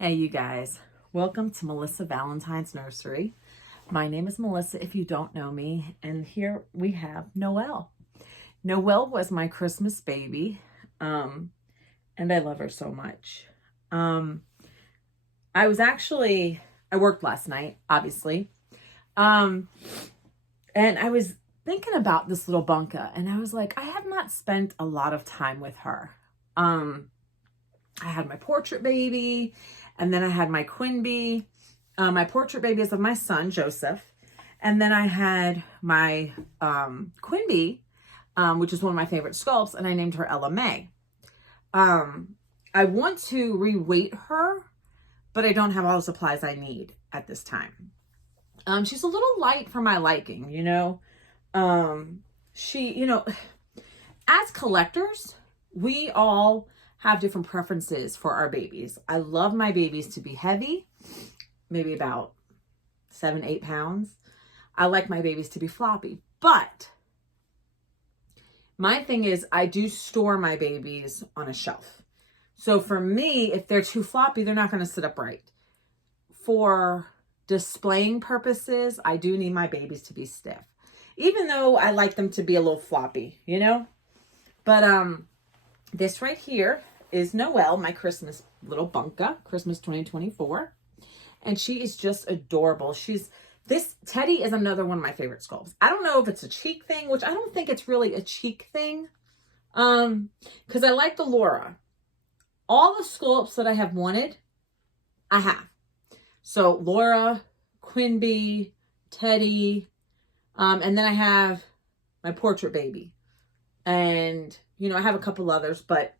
Hey, you guys. Welcome to Melissa Valentine's Nursery. My name is Melissa, if you don't know me, and here we have Noelle. Noelle was my Christmas baby, and I love her so much. I worked last night, obviously, and I was thinking about this little bunka, and I was like, I have not spent a lot of time with her. I had my portrait baby, and then I had my Quinby. My portrait baby is of my son, Joseph. And then I had my Quinby, which is one of my favorite sculpts, and I named her Ella May. I want to reweight her, but I don't have all the supplies I need at this time. She's a little light for my liking, you know. As collectors, we all have different preferences for our babies. I love my babies to be heavy, maybe about 7-8 pounds. I like my babies to be floppy, but my thing is I do store my babies on a shelf. So for me, if they're too floppy, they're not going to sit upright. For displaying purposes, I do need my babies to be stiff, even though I like them to be a little floppy, you know. But this right here is Noelle, my Christmas little bunka, Christmas 2024. And she is just adorable. This Teddy is another one of my favorite sculpts. I don't know if it's a cheek thing, which I don't think it's really a cheek thing. Because I like the Laura. All the sculpts that I have wanted, I have. So Laura, Quinby, Teddy, and then I have my portrait baby. And, you know, I have a couple others, but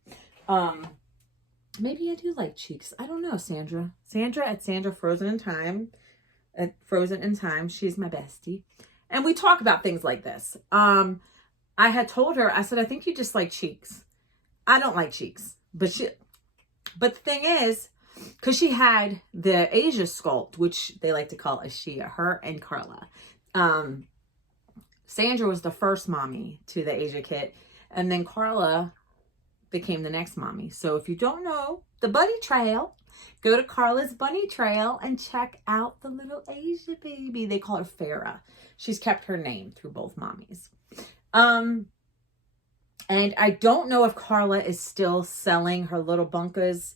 maybe I do like cheeks. I don't know, Sandra. Sandra at Sandra Frozen in Time. At Frozen in Time. She's my bestie. And we talk about things like this. I had told her, I said, I think you just like cheeks. I don't like cheeks. But the thing is, because she had the Asia sculpt, which they like to call Ashia, her and Carla. Sandra was the first mommy to the Asia kit. And then Carla became the next mommy. So if you don't know the bunny trail, go to Carla's bunny trail and check out the little Asia baby. They call her Farah. She's kept her name through both mommies. And I don't know if Carla is still selling her little bunkas.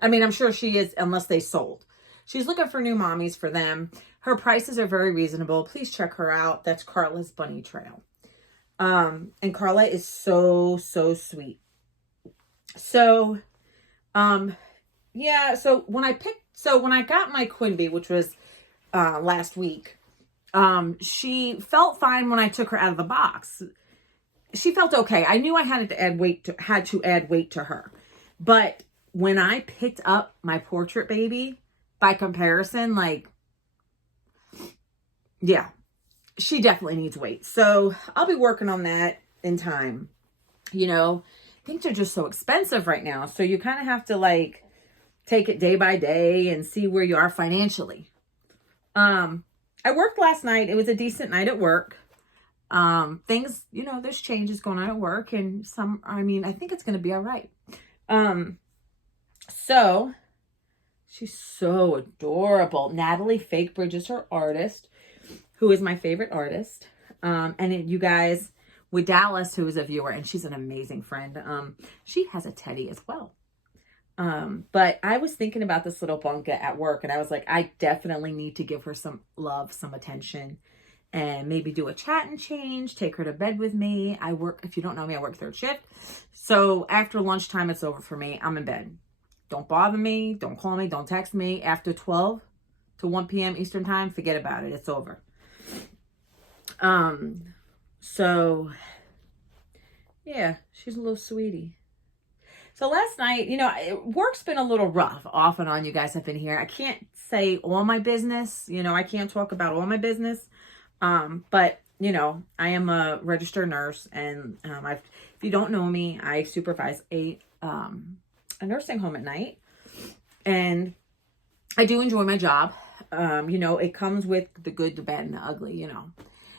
I mean, I'm sure she is, unless they sold. She's looking for new mommies for them. Her prices are very reasonable. Please check her out. That's Carla's bunny trail. And Carla is so sweet. So, yeah, so when I got my Quinby, which was, last week, she felt fine when I took her out of the box. She felt okay. I knew I had to add weight to her. But when I picked up my portrait baby, by comparison, like, yeah, she definitely needs weight. So I'll be working on that in time. You know, things are just so expensive right now. So you kind of have to like take it day by day and see where you are financially. I worked last night. It was a decent night at work. Things, you know, there's changes going on at work and I think it's going to be all right. So she's so adorable. Natalie Fakebridge is her artist, who is my favorite artist. You guys, with Dallas, who is a viewer, and she's an amazing friend. She has a Teddy as well. But I was thinking about this little bunka at work, and I was like, I definitely need to give her some love, some attention, and maybe do a chat and change, take her to bed with me. If you don't know me, I work third shift. So after lunchtime, it's over for me. I'm in bed. Don't bother me. Don't call me. Don't text me. After 12 to 1 p.m. Eastern time, forget about it. It's over. So yeah, she's a little sweetie. So last night, you know, work's been a little rough off and on. You guys have been here. I can't say all my business, you know, I can't talk about all my business. But you know, I am a registered nurse, and, if you don't know me, I supervise a nursing home at night, and I do enjoy my job. You know, it comes with the good, the bad, and the ugly, you know,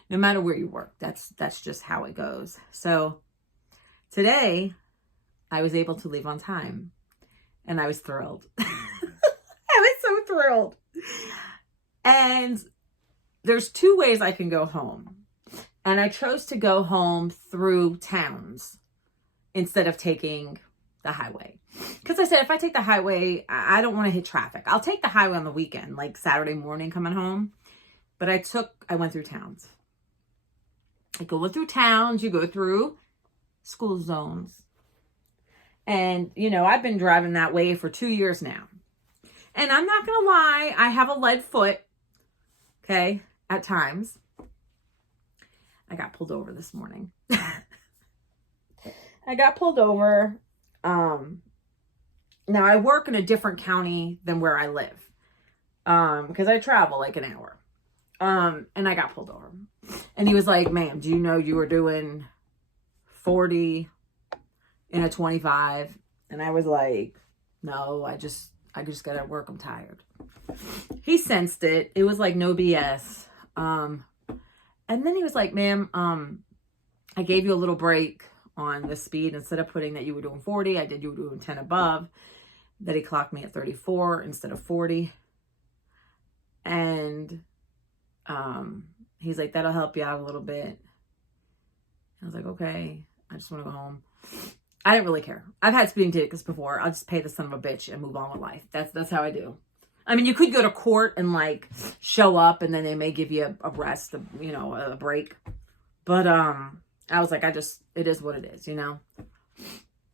no matter where you work. That's just how it goes. So today I was able to leave on time, and I was thrilled. thrilled. And there's two ways I can go home. And I chose to go home through towns instead of taking the highway. Because I said, if I take the highway, I don't want to hit traffic. I'll take the highway on the weekend, like Saturday morning coming home. But I went through towns. I go through towns, you go through school zones. And, you know, I've been driving that way for 2 years now. And I'm not going to lie, I have a lead foot, okay, at times. I got pulled over this morning. I got pulled over. Now, I work in a different county than where I live because I travel like an hour. And I got pulled over. And he was like, ma'am, do you know you were doing 40 in a 25? And I was like, no, I just got to work. I'm tired. He sensed it. It was like no BS. And then he was like, ma'am, I gave you a little break on the speed. Instead of putting that you were doing 40, I did you were doing 10 above. That he clocked me at 34 instead of 40. And he's like, that'll help you out a little bit. I was like, okay, I just want to go home. I didn't really care. I've had speeding tickets before. I'll just pay the son of a bitch and move on with life. That's how I do. I mean, you could go to court and like show up and then they may give you a rest, you know, a break. But I was like, it is what it is, you know.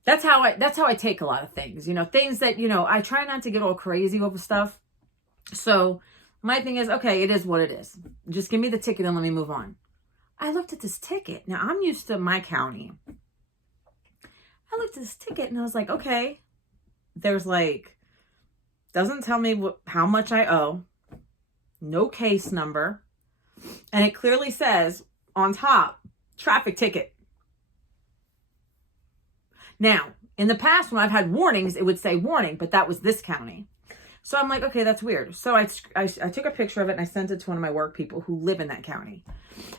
That's how I take a lot of things, you know, things that, you know, I try not to get all crazy over stuff. So my thing is, okay, it is what it is. Just give me the ticket and let me move on. I looked at this ticket. Now I'm used to my county. I looked at this ticket and I was like, okay, there's like, doesn't tell me how much I owe, no case number, and it clearly says on top, traffic ticket. Now, in the past when I've had warnings, it would say warning, but that was this county. So I'm like, okay, that's weird. So I took a picture of it and I sent it to one of my work people who live in that county.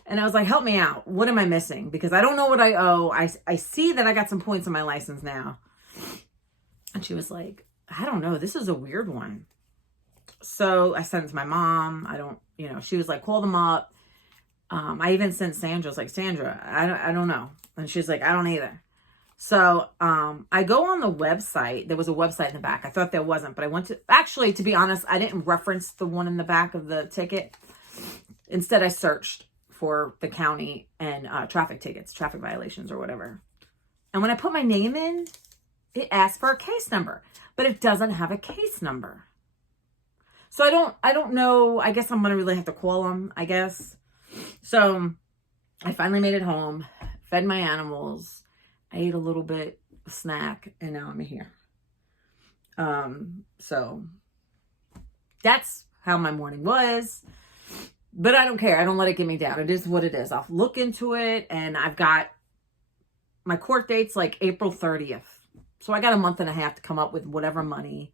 And I was like, help me out. What am I missing? Because I don't know what I owe. I see that I got some points on my license now. And she was like, I don't know. This is a weird one. So I sent it to my mom. She was like, call them up. I even sent Sandra. I was like, Sandra, I don't know. And she's like, I don't either. So I go on the website. There was a website in the back. I thought there wasn't, but I went to, actually, to be honest, I didn't reference the one in the back of the ticket. Instead, I searched for the county and traffic tickets, traffic violations or whatever. And when I put my name in, it asked for a case number, but it doesn't have a case number. So I don't know. I guess I'm going to really have to call them, I guess. So I finally made it home, fed my animals. I ate a little bit of snack and now I'm here. So that's how my morning was, but I don't care. I don't let it get me down. It is what it is. I'll look into it and I've got my court date's like April 30th. So I got a month and a half to come up with whatever money,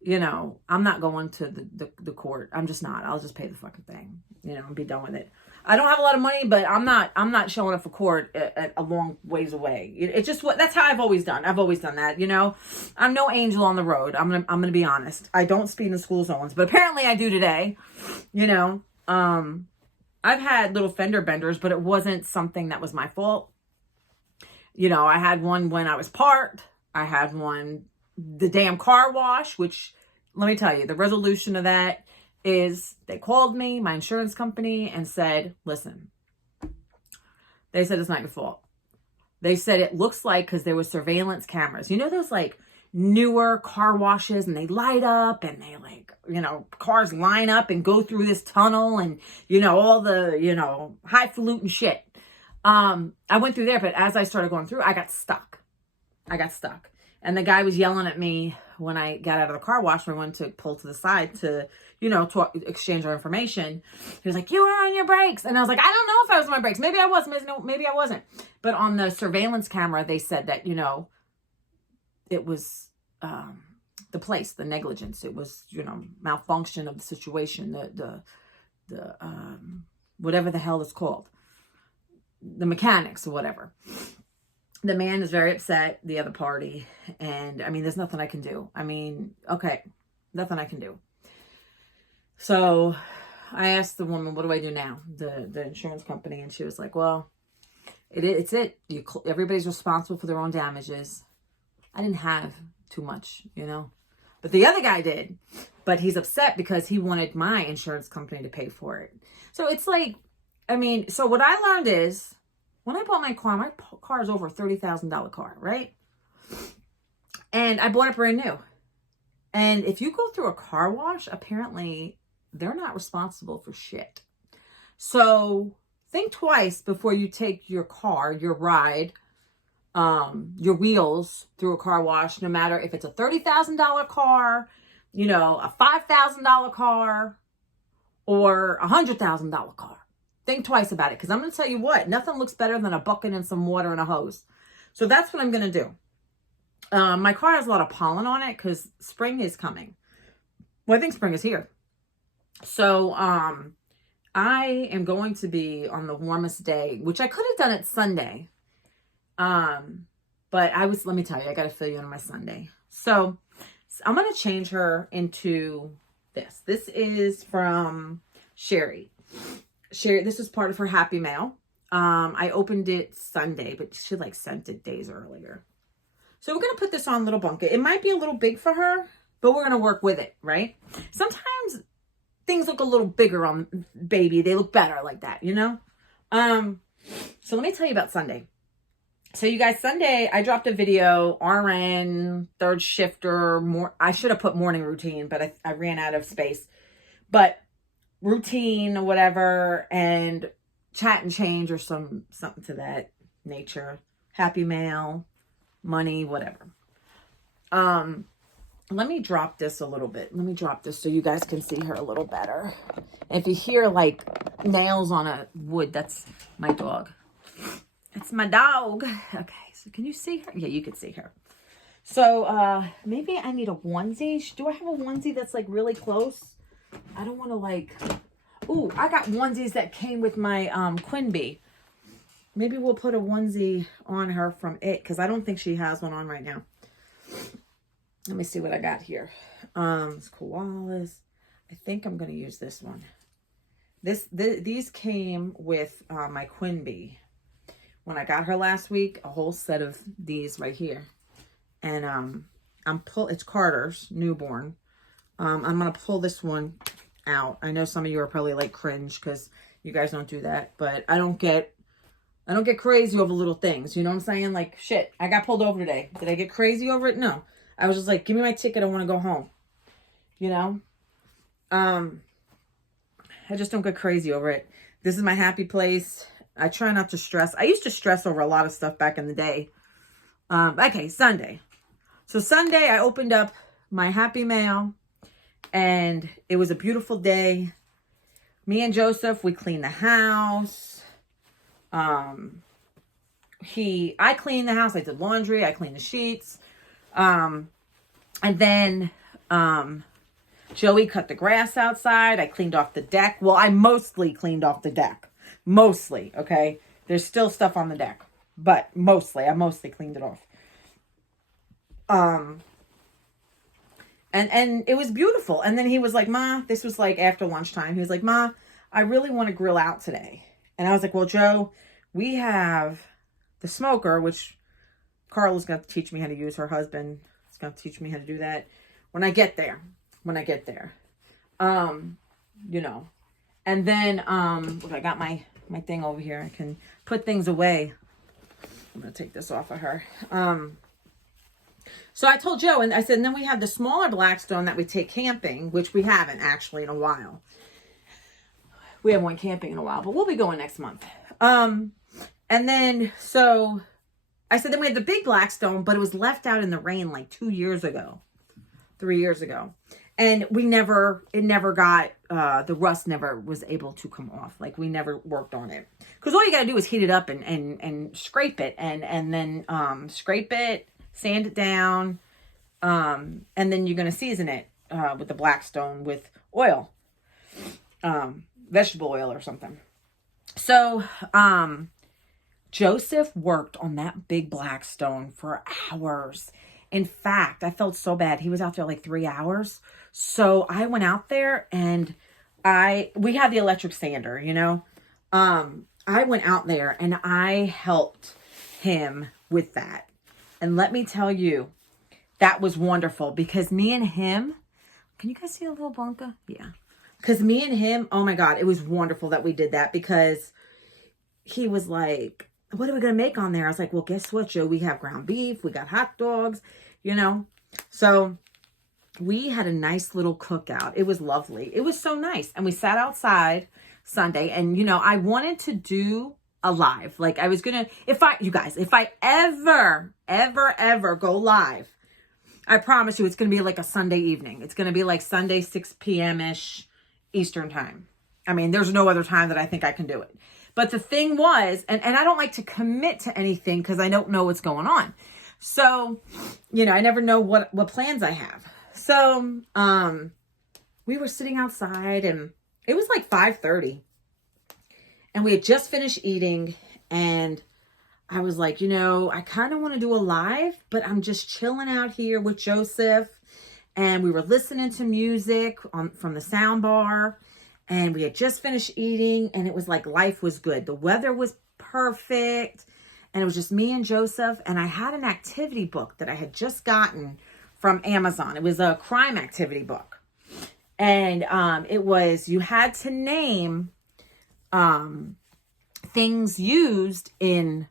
you know. I'm not going to the court. I'm just not. I'll just pay the fucking thing, you know, and be done with it. I don't have a lot of money, but I'm not showing up for court at a long ways away. It's just that's how I've always done. I've always done that, you know. I'm no angel on the road. I'm gonna be honest. I don't speed in the school zones, but apparently I do today. You know, I've had little fender benders, but it wasn't something that was my fault. You know, I had one when I was parked. I had one the damn car wash, which let me tell you, the resolution of that is they called me, my insurance company, and said, listen, they said it's not your fault. They said it looks like, because there was surveillance cameras. You know those like newer car washes and they light up and they like, you know, cars line up and go through this tunnel and, you know, all the, you know, highfalutin shit. I went through there, but as I started going through, I got stuck. And the guy was yelling at me when I got out of the car wash and I went to pull to the side to, you know, to exchange our information. He was like, you were on your brakes. And I was like, I don't know if I was on my brakes. Maybe I was, maybe I wasn't. But on the surveillance camera, they said that, you know, it was the place, the negligence. It was, you know, malfunction of the situation, the whatever the hell it's called, the mechanics or whatever. The man is very upset, the other party. And I mean, there's nothing I can do. I mean, okay, nothing I can do. So I asked the woman, what do I do now? The insurance company. And she was like, well, it's it. Everybody's responsible for their own damages. I didn't have too much, you know, but the other guy did. But he's upset because he wanted my insurance company to pay for it. So it's like, I mean, so what I learned is when I bought my car is over a $30,000 car, right? And I bought it brand new. And if you go through a car wash, apparently they're not responsible for shit. So think twice before you take your car, your ride, your wheels through a car wash, no matter if it's a $30,000 car, you know, a $5,000 car, or a $100,000 car. Think twice about it, because I'm going to tell you what, nothing looks better than a bucket and some water and a hose. So that's what I'm going to do. My car has a lot of pollen on it because spring is coming. Well, I think spring is here. So I am going to be on the warmest day, which I could have done it Sunday. But let me tell you, I got to fill you in on my Sunday. So I'm going to change her into this. This is from Sherry. This is part of her Happy Mail. I opened it Sunday, but she like sent it days earlier. So we're going to put this on Little Bunket. It might be a little big for her, but we're going to work with it, right? Sometimes things look a little bigger on baby. They look better like that, you know? So let me tell you about Sunday. So you guys, Sunday, I dropped a video, RN, third shifter, I should have put morning routine, but I ran out of space. But routine or whatever, and chat and change or something to that nature. Happy Mail, money, whatever. Let me drop this a little bit. Let me drop this so you guys can see her a little better. And if you hear like nails on a wood, that's my dog. It's my dog. Okay, so can you see her? Yeah, you can see her. So maybe I need a onesie. Do I have a onesie that's like really close? I don't want to like... Ooh, I got onesies that came with my Quinby. Maybe we'll put a onesie on her from it, because I don't think she has one on right now. Let me see what I got here. It's koalas. I think I'm going to use this one. These came with my Quinby. When I got her last week, a whole set of these right here. And it's Carter's newborn. I'm going to pull this one out. I know some of you are probably like cringe because you guys don't do that, but I don't get crazy over little things. You know what I'm saying? Like, shit, I got pulled over today. Did I get crazy over it? No. I was just like, give me my ticket. I want to go home. You know? I just don't get crazy over it. This is my happy place. I try not to stress. I used to stress over a lot of stuff back in the day. Okay, Sunday. So Sunday, I opened up my Happy Mail, and it was a beautiful day. Me and Joseph, we cleaned the house. I cleaned the house. I did laundry. I cleaned the sheets. And then Joey cut the grass outside. I cleaned off the deck. Well, I mostly cleaned off the deck. Mostly, okay? There's still stuff on the deck. But I mostly cleaned it off. And it was beautiful. And then he was like, Ma, this was like after lunchtime. He was like, Ma, I really want to grill out today. And I was like, well, Joe, we have the smoker, which Carla's going to teach me how to use. Her husband is going to teach me how to do that when I get there. You know. And then, look, I got my thing over here. I can put things away. I'm going to take this off of her. So I told Joe, and I said, and then we have the smaller Blackstone that we take camping, which we haven't actually in a while. We haven't went camping in a while, but we'll be going next month. And then, so I said, then we had the big Blackstone, but it was left out in the rain like 3 years ago. And it never got, the rust never was able to come off. Like, we never worked on it. Because all you got to do is heat it up and scrape it. And then scrape it, sand it down. And then you're going to season it with the Blackstone with oil. Vegetable oil or something. So, Joseph worked on that big Blackstone for hours. In fact, I felt so bad. He was out there like 3 hours. So I went out there and we had the electric sander, you know. I went out there and I helped him with that. And let me tell you, that was wonderful because me and him, can you guys see a little Blanca? Yeah. Because me and him, oh my God, it was wonderful that we did that because he was like, what are we going to make on there? I was like, well, guess what, Joe? We have ground beef. We got hot dogs, you know. So we had a nice little cookout. It was lovely. It was so nice. And we sat outside Sunday. And, you know, I wanted to do a live. Like I was going to, if I ever go live, I promise you it's going to be like a Sunday evening. It's going to be like Sunday, 6 p.m.-ish Eastern time. I mean, there's no other time that I think I can do it. But the thing was, and I don't like to commit to anything because I don't know what's going on. So, you know, I never know what plans I have. So, we were sitting outside and it was like 5:30 and we had just finished eating and I was like, you know, I kind of want to do a live, but I'm just chilling out here with Joseph and we were listening to music from the sound bar and we had just finished eating and it was like life was good. The weather was perfect and it was just me and Joseph and I had an activity book that I had just gotten from Amazon. It was a crime activity book. And it was, you had to name things used in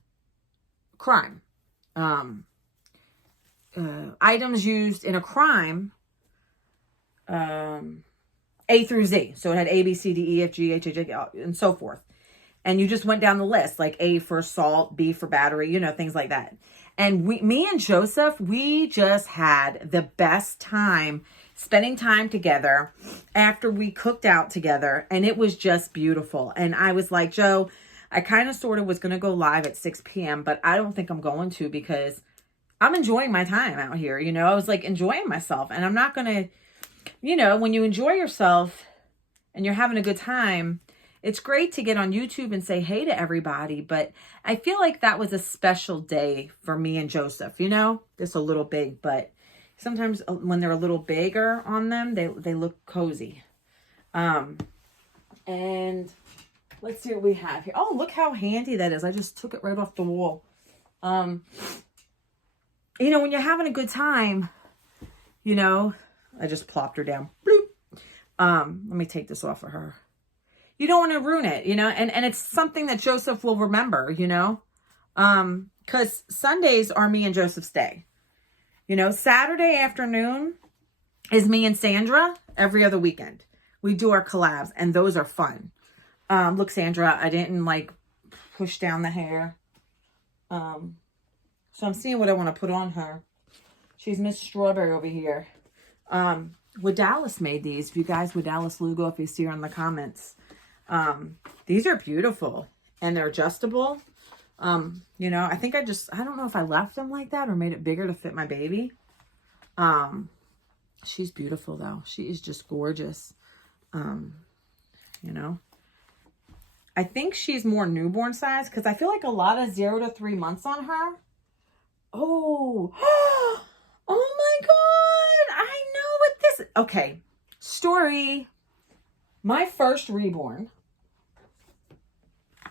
crime. Items used in a crime, A through Z. So it had A, B, C, D, E, F, G, H, I, J, and so forth. And you just went down the list, like A for assault, B for battery, you know, things like that. And me and Joseph, we just had the best time spending time together after we cooked out together. And it was just beautiful. And I was like, Joe, I kind of sort of was going to go live at 6 p.m., but I don't think I'm going to because I'm enjoying my time out here. You know, I was like enjoying myself and I'm not going to, you know, when you enjoy yourself and you're having a good time, it's great to get on YouTube and say hey to everybody, but I feel like that was a special day for me and Joseph, you know? It's a little big, but sometimes when they're a little bigger on them, they look cozy. And let's see what we have here. Oh, look how handy that is. I just took it right off the wall. You know, when you're having a good time, you know, I just plopped her down. Bloop. Let me take this off of her. You don't want to ruin it, you know, and it's something that Joseph will remember, you know, because Sundays are me and Joseph's day. You know, Saturday afternoon is me and Sandra every other weekend. We do our collabs and those are fun. Look, Sandra, I didn't like push down the hair. So I'm seeing what I want to put on her. She's Miss Strawberry over here. Dallas made these. If you guys, Dallas Lugo, if you see her in the comments. These are beautiful and they're adjustable. You know, I think I don't know if I left them like that or made it bigger to fit my baby. She's beautiful though. She is just gorgeous. You know, I think she's more newborn size because I feel like a lot of 0 to 3 months on her. Oh, oh my God. I know what this is. Okay. Story. My first reborn.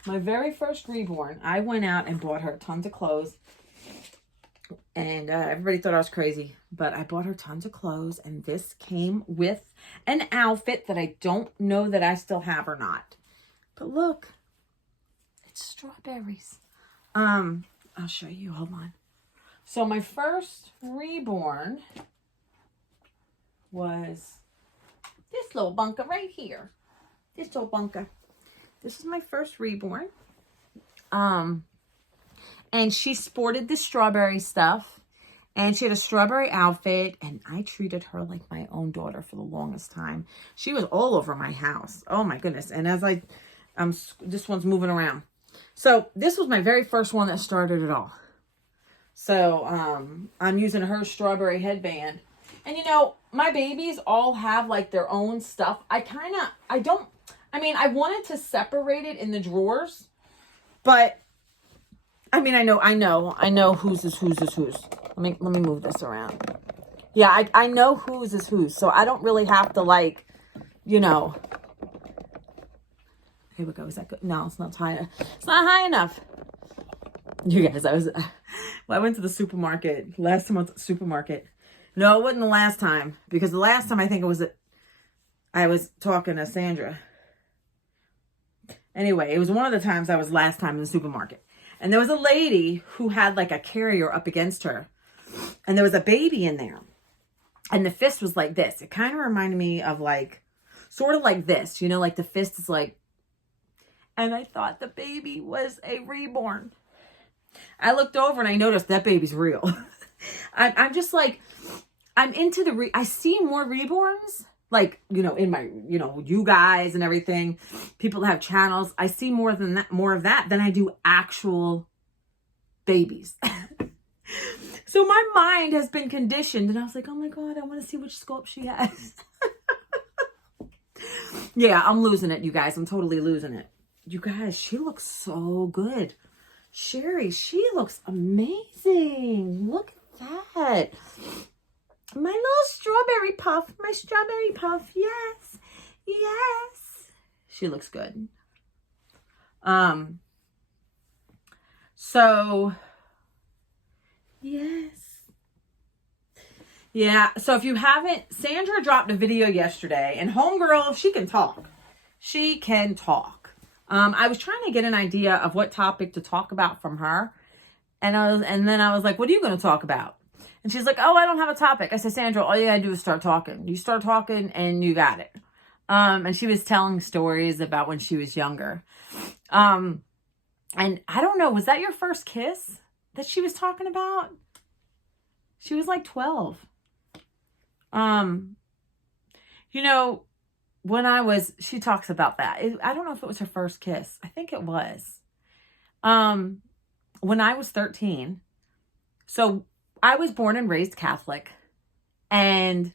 My very first reborn, I went out and bought her tons of clothes. And everybody thought I was crazy. But I bought her tons of clothes. And this came with an outfit that I don't know that I still have or not. But look. It's strawberries. I'll show you. Hold on. So my first reborn was this little bunker right here. This little bunker. This is my first reborn. And she sported the strawberry stuff. And she had a strawberry outfit. And I treated her like my own daughter for the longest time. She was all over my house. Oh my goodness. And as this one's moving around. So this was my very first one that started it all. So I'm using her strawberry headband. And you know, my babies all have like their own stuff. I wanted to separate it in the drawers, but I mean, I know whose is whose. Let me move this around. Yeah, I know whose is whose. So I don't really have to like, you know, Here we go. Is that good? No, it's not high. It's not high enough. You guys, I went to the supermarket. Last time I went to the supermarket. No, it wasn't the last time. Because the last time I think I was talking to Sandra. Anyway, it was one of the times I was last time in the supermarket. And there was a lady who had like a carrier up against her. And there was a baby in there. And the fist was like this. It kind of reminded me of like, sort of like this. You know, like the fist is like. And I thought the baby was a reborn. I looked over and I noticed that baby's real. I'm just like, I'm into I see more reborns. Like, you know, in my, you know, you guys and everything, people that have channels, I see more of that than I do actual babies. So my mind has been conditioned and I was like, oh my God, I want to see which sculpt she has. Yeah, I'm losing it, you guys. I'm totally losing it. You guys, she looks so good. Sherry, she looks amazing. Look at that. My little strawberry puff. My strawberry puff. Yes. Yes. She looks good. So, yes. Yeah, so if you haven't, Sandra dropped a video yesterday, and homegirl, she can talk. She can talk. I was trying to get an idea of what topic to talk about from her. And then I was like, what are you going to talk about? And she's like, oh, I don't have a topic. I said, Sandra, all you got to do is start talking. You start talking and you got it. And she was telling stories about when she was younger. And I don't know, was that your first kiss that she was talking about? She was like 12. You know, she talks about that. I don't know if it was her first kiss. I think it was. When I was 13, so I was born and raised Catholic, and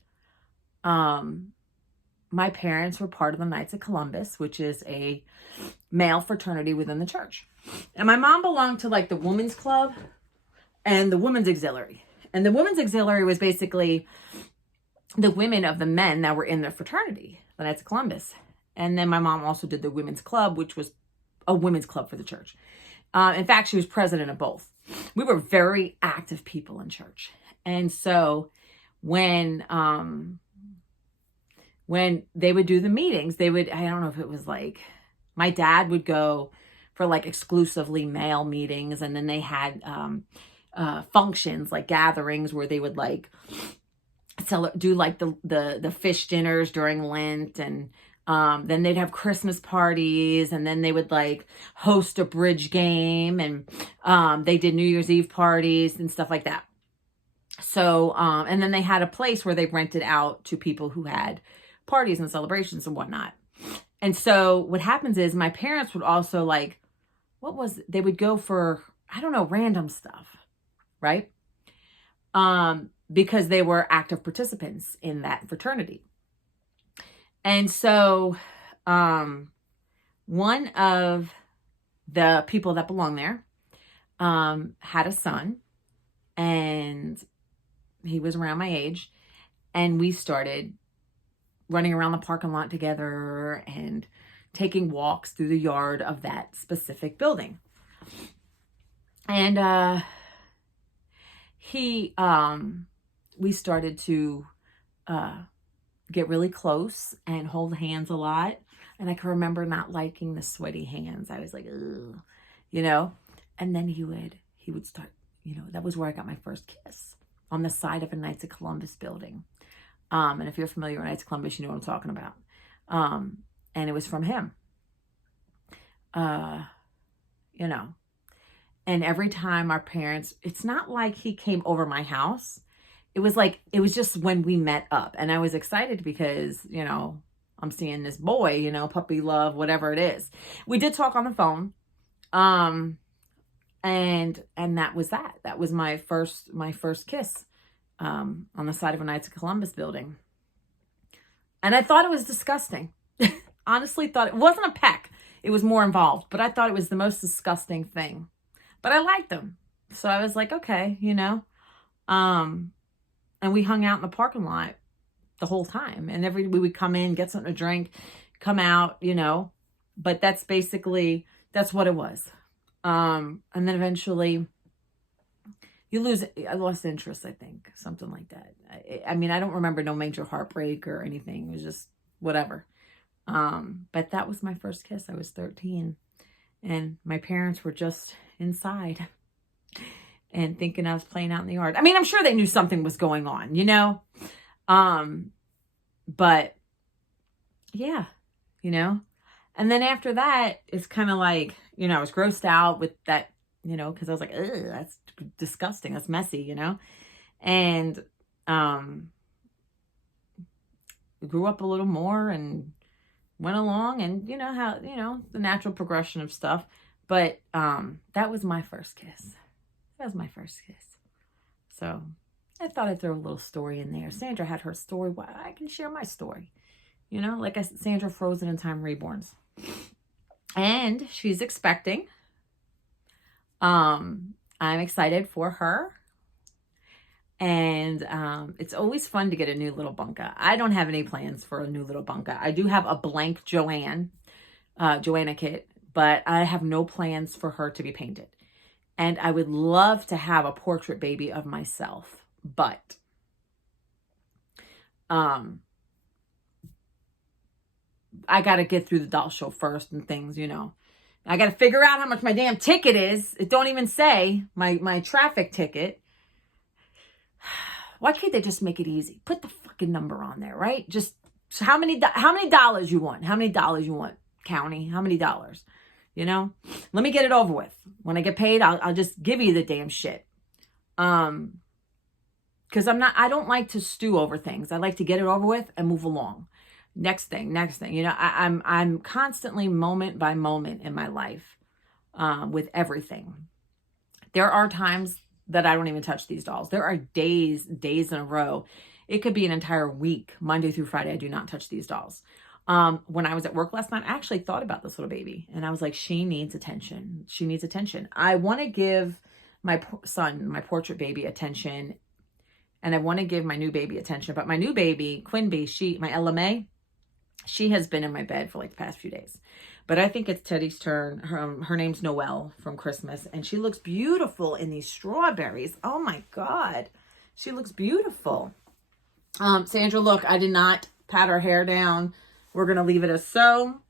my parents were part of the Knights of Columbus, which is a male fraternity within the church. And my mom belonged to like the women's club and the women's auxiliary. And the women's auxiliary was basically the women of the men that were in the fraternity, the Knights of Columbus. And then my mom also did the women's club, which was a women's club for the church. In fact, she was president of both. We were very active people in church. And so when they would do the meetings, I don't know if it was like, my dad would go for like exclusively male meetings. And then they had functions, like gatherings where they would like do like the fish dinners during Lent, and then they'd have Christmas parties, and then they would like host a bridge game, and they did New Year's Eve parties and stuff like that. So, and then they had a place where they rented out to people who had parties and celebrations and whatnot. And so what happens is my parents would also like, they would go for, I don't know, random stuff, right? Because they were active participants in that fraternity. And so one of the people that belonged there had a son, and he was around my age, and we started running around the parking lot together and taking walks through the yard of that specific building. And we started to get really close and hold hands a lot. And I can remember not liking the sweaty hands. I was like, ugh, you know. And then he would start, you know, that was where I got my first kiss, on the side of a Knights of Columbus building. And if you're familiar with Knights of Columbus, you know what I'm talking about. And it was from him. You know. And every time our parents, it's not like he came over my house. It was just when we met up. And I was excited because, you know, I'm seeing this boy, you know, puppy love, whatever it is. We did talk on the phone. And that was that. That was my first kiss on the side of a Knights of Columbus building. And I thought it was disgusting. Honestly thought it wasn't a peck. It was more involved. But I thought it was the most disgusting thing. But I liked him. So I was like, okay, you know. And we hung out in the parking lot the whole time. And we would come in, get something to drink, come out, you know. But that's basically, that's what it was. And then eventually I lost interest, I think, something like that. I mean, I don't remember no major heartbreak or anything. It was just whatever. But that was my first kiss. I was 13 and my parents were just inside and thinking I was playing out in the yard. I mean, I'm sure they knew something was going on, you know? But yeah, you know? And then after that, it's kind of like, you know, I was grossed out with that, you know, because I was like, ugh, that's disgusting. That's messy, you know? And grew up a little more and went along, and you know how, you know, the natural progression of stuff. But that was my first kiss. That was my first kiss. So I thought I'd throw a little story in there. Sandra had her story. Well, I can share my story. You know, like I said, Sandra Frozen in Time Reborns. And she's expecting. I'm excited for her. And it's always fun to get a new little bunka. I don't have any plans for a new little bunka. I do have a blank Joanna kit, but I have no plans for her to be painted. And I would love to have a portrait baby of myself, but I got to get through the doll show first and things, you know. I got to figure out how much my damn ticket is. It don't even say my traffic ticket. Why can't they just make it easy? Put the fucking number on there, right? Just how many dollars you want? How many dollars you want, county? How many dollars? You know? Let me get it over with. When I get paid, I'll just give you the damn shit. Because I don't like to stew over things. I like to get it over with and move along. Next thing. You know, I'm constantly moment by moment in my life with everything. There are times that I don't even touch these dolls. There are days in a row. It could be an entire week, Monday through Friday, I do not touch these dolls. When I was at work last night, I actually thought about this little baby. And I was like, she needs attention. She needs attention. I want to give my son, my portrait baby, attention. And I want to give my new baby attention. But my new baby, Quinby, my LMA, she has been in my bed for like the past few days. But I think it's Teddy's turn. Her name's Noelle from Christmas. And she looks beautiful in these strawberries. Oh my God. She looks beautiful. Sandra, look, I did not pat her hair down. We're going to leave it as so.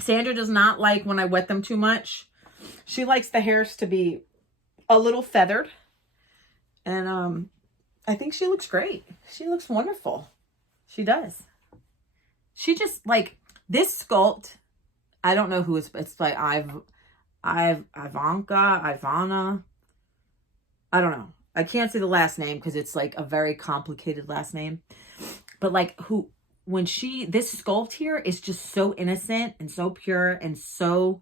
Sandra does not like when I wet them too much. She likes the hairs to be a little feathered. And I think she looks great. She looks wonderful. She does. She just like this sculpt. I don't know who it's like Ivana. I don't know. I can't say the last name because it's like a very complicated last name. But like this sculpt here is just so innocent and so pure, and so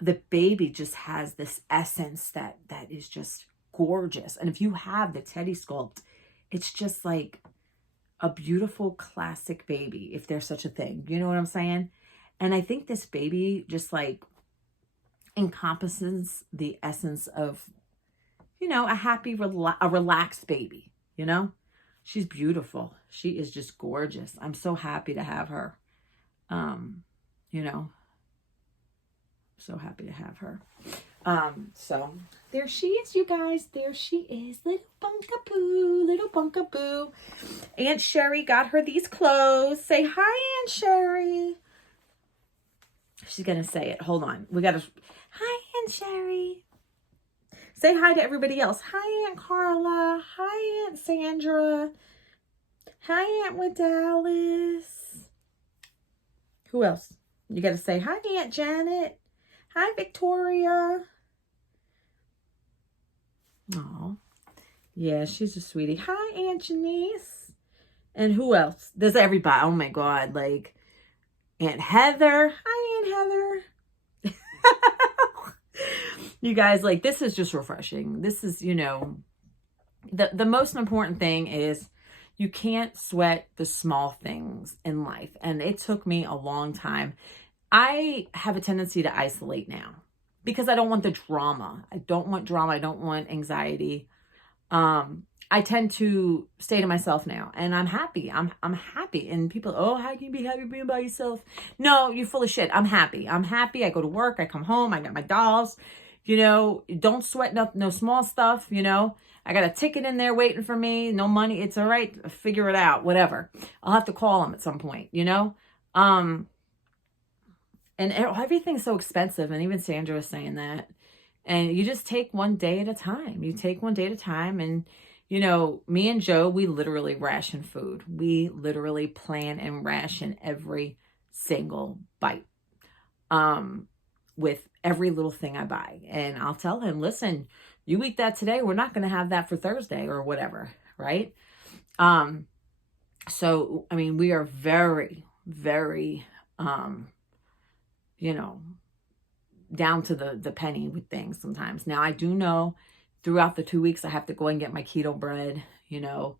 the baby just has this essence that is just gorgeous. And if you have the Teddy sculpt, it's just like a beautiful classic baby, if there's such a thing. You know what I'm saying? And I think this baby just like encompasses the essence of, you know, a happy, a relaxed baby, you know? She's beautiful. She is just gorgeous. I'm so happy to have her. You know, so happy to have her. So there she is, you guys. There she is, little Bunkaboo. Aunt Sherry got her these clothes. Say hi, Aunt Sherry. She's gonna say it. Hold on. We gotta. Hi, Aunt Sherry. Say hi to everybody else. Hi, Aunt Carla. Hi, Aunt Sandra. Hi, Aunt Wadalis. Who else? You gotta say hi, Aunt Janet. Hi, Victoria. Oh, yeah, she's a sweetie. Hi, Aunt Janice. And who else? There's everybody. Oh my God, like Aunt Heather. Hi, Aunt Heather. You guys, like, this is just refreshing. This is, you know, the most important thing is you can't sweat the small things in life. And it took me a long time. I have a tendency to isolate now because I don't want the drama. I don't want drama. I don't want anxiety. I tend to stay to myself now, and I'm happy. I'm happy. And people, oh, how can you be happy being by yourself? No, you're full of shit. I'm happy. I'm happy. I go to work. I come home. I got my dolls. You know, don't sweat no small stuff. You know, I got a ticket in there waiting for me. No money. It's all right. Figure it out. Whatever. I'll have to call them at some point. You know, and everything's so expensive. And even Sandra was saying that. And you just take one day at a time. You take one day at a time, and you know, me and Joe, we literally ration food. We literally plan and ration every single bite with every little thing I buy. And I'll tell him, listen, you eat that today, we're not going to have that for Thursday or whatever, right? So, I mean, we are very, very, you know, down to the penny with things sometimes. Now, I do know throughout the 2 weeks, I have to go and get my keto bread, you know,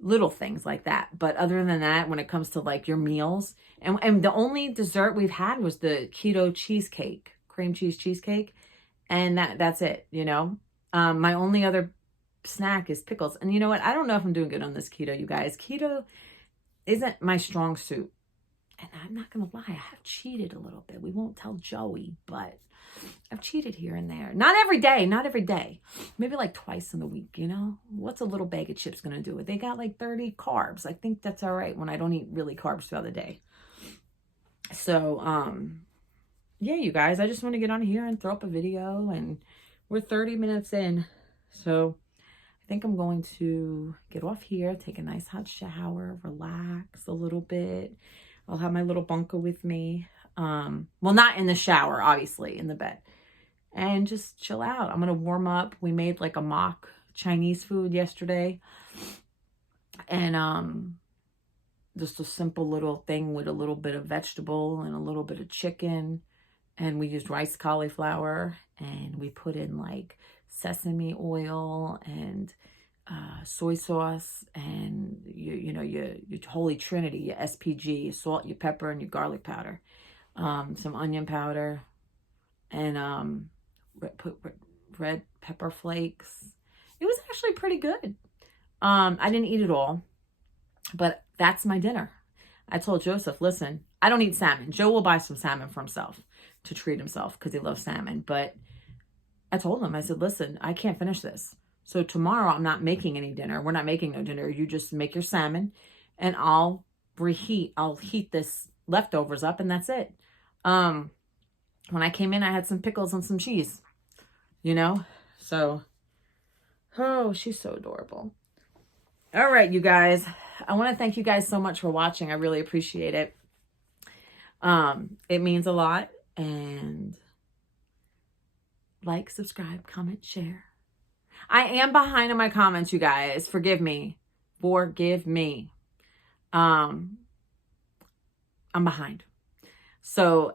little things like that. But other than that, when it comes to like your meals, and the only dessert we've had was the keto cheesecake, cream cheese cheesecake. And that's it, you know. My only other snack is pickles. And you know what? I don't know if I'm doing good on this keto, you guys. Keto isn't my strong suit. And I'm not going to lie, I have cheated a little bit. We won't tell Joey, but I've cheated here and there. Not every day, not every day. Maybe like twice in the week, you know? What's a little bag of chips going to do? They got like 30 carbs. I think that's all right when I don't eat really carbs throughout the day. So, yeah, you guys, I just want to get on here and throw up a video, and we're 30 minutes in. So I think I'm going to get off here, take a nice hot shower, relax a little bit. I'll have my little bunker with me. Well, not in the shower, obviously, in the bed. And just chill out. I'm going to warm up. We made like a mock Chinese food yesterday. And just a simple little thing with a little bit of vegetable and a little bit of chicken. And we used rice cauliflower. And we put in like sesame oil and soy sauce, and you know, your holy trinity, your SPG, your salt, your pepper, and your garlic powder, some onion powder, and put red pepper flakes. It was actually pretty good. I didn't eat it all, but that's my dinner. I told Joseph, listen, I don't eat salmon. Joe will buy some salmon for himself to treat himself because he loves salmon. But I told him, I said, listen, I can't finish this. So tomorrow I'm not making any dinner. We're not making no dinner. You just make your salmon, and I'll heat this leftovers up, and that's it. When I came in, I had some pickles and some cheese, you know? So, oh, she's so adorable. All right, you guys. I want to thank you guys so much for watching. I really appreciate it. It means a lot. And like, subscribe, comment, share. I am behind on my comments, you guys. Forgive me. Forgive me. I'm behind. So,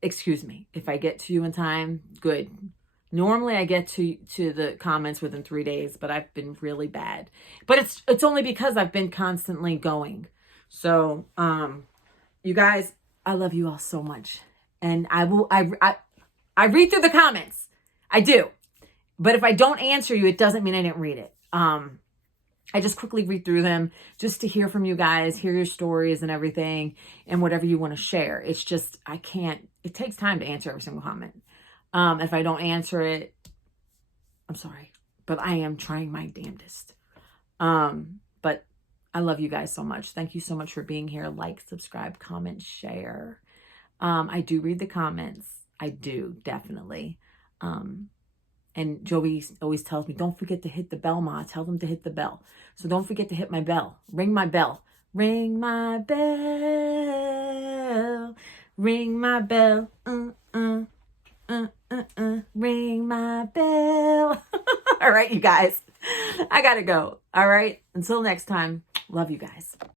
excuse me. If I get to you in time, good. Normally I get to the comments within 3 days, but I've been really bad. But it's only because I've been constantly going. So, you guys, I love you all so much. And I read through the comments. I do. But if I don't answer you, it doesn't mean I didn't read it. I just quickly read through them just to hear from you guys, hear your stories and everything, and whatever you want to share. It's just, I can't, it takes time to answer every single comment. If I don't answer it, I'm sorry, but I am trying my damnedest. But I love you guys so much. Thank you so much for being here. Like, subscribe, comment, share. I do read the comments. I do, definitely. And Joey always tells me, don't forget to hit the bell, Ma. Tell them to hit the bell. So don't forget to hit my bell. Ring my bell. Ring my bell. Ring my bell. Ring my bell. All right, you guys. I gotta go. All right. Until next time. Love you guys.